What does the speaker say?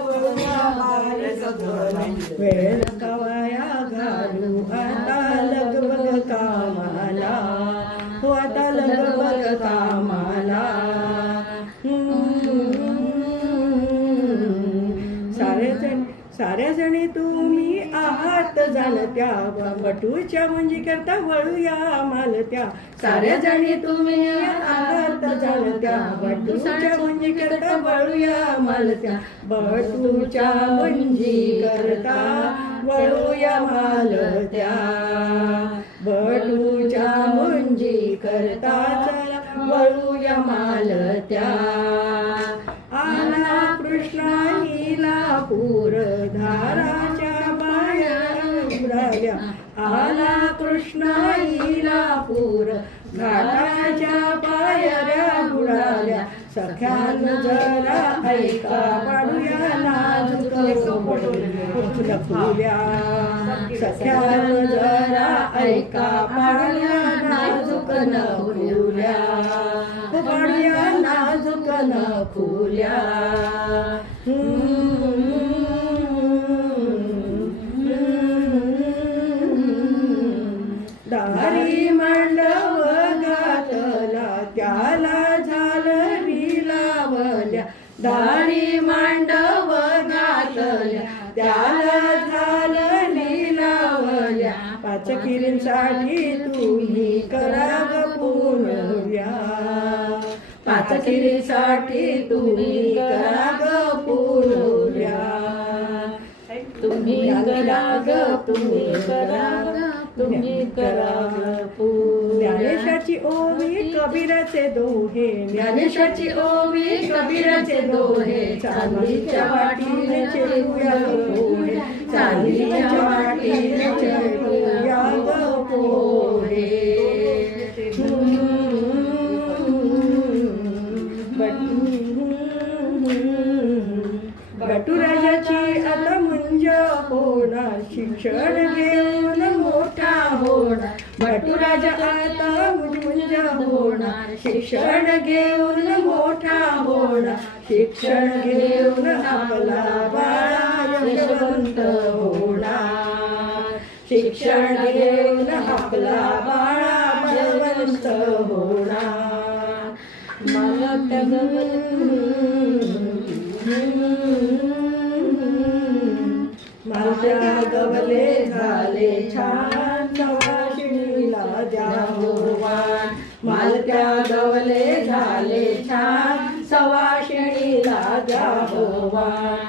वळूया बारीक धन वेळ कवाया घालू आता लगबग कामाला हो आता लगबग कामाला साऱ्या जणी तुम्ही आहात जाणत्या बटूच्या मुंजी करता वळूया मालत्या साऱ्या जणी तुम्ही आहात जाणत्या बटूच्या मुंजी करता वळूया मालत्या बटूच्या मुंजी करता वळूया मालत्या बटूच्या मुंजी करता चला वळूया मालत्या आला कृष्णा हिला पूर धाराच्या बाहेर बुडाल्या आला कृष्णा हिला पूर घाटाच्या पायऱ्या बुडाल्या सख्यान जरा ऐका पाडूया नाजूक फुल्या सख्यान जरा ऐका पाडूया नाजूक फुल्या पाडूया नाजूक फुल्या दारी मांडव घातला त्याला झालरी लावल्या दारी मांडव घातल्या त्याला झालरी लावल्या पाच किरींसाठी तुम्ही करा ग पुनव्या पाच किरीसाठी तुम्ही करा ग पुनव्या तुम्ही करा ग तुम्ही करा तुम्ही करा ज्ञानेशाची ओवी कबीराचे दोहे ज्ञानेशाची ओवी कबीराचे दोहे चांदीच्या वाटीने चेळूया पोहे चांदीच्या वाटीने चेळूया पोहे बटूराजाची आता मुंज होणार शिक्षण घेऊन मोठा होणार बटूराजा आता मुंज होणार शिक्षण घेऊन मोठा होणार शिक्षण घेऊन आपला बाळा यशवंत होणार शिक्षण घेऊन आपला बाळा यशवंत होणार मला माझ्या गवले झाले छान सवाशिणीला द्या भगवान मालत्या गवले झाले छान सवाशिणीला द्या भगवान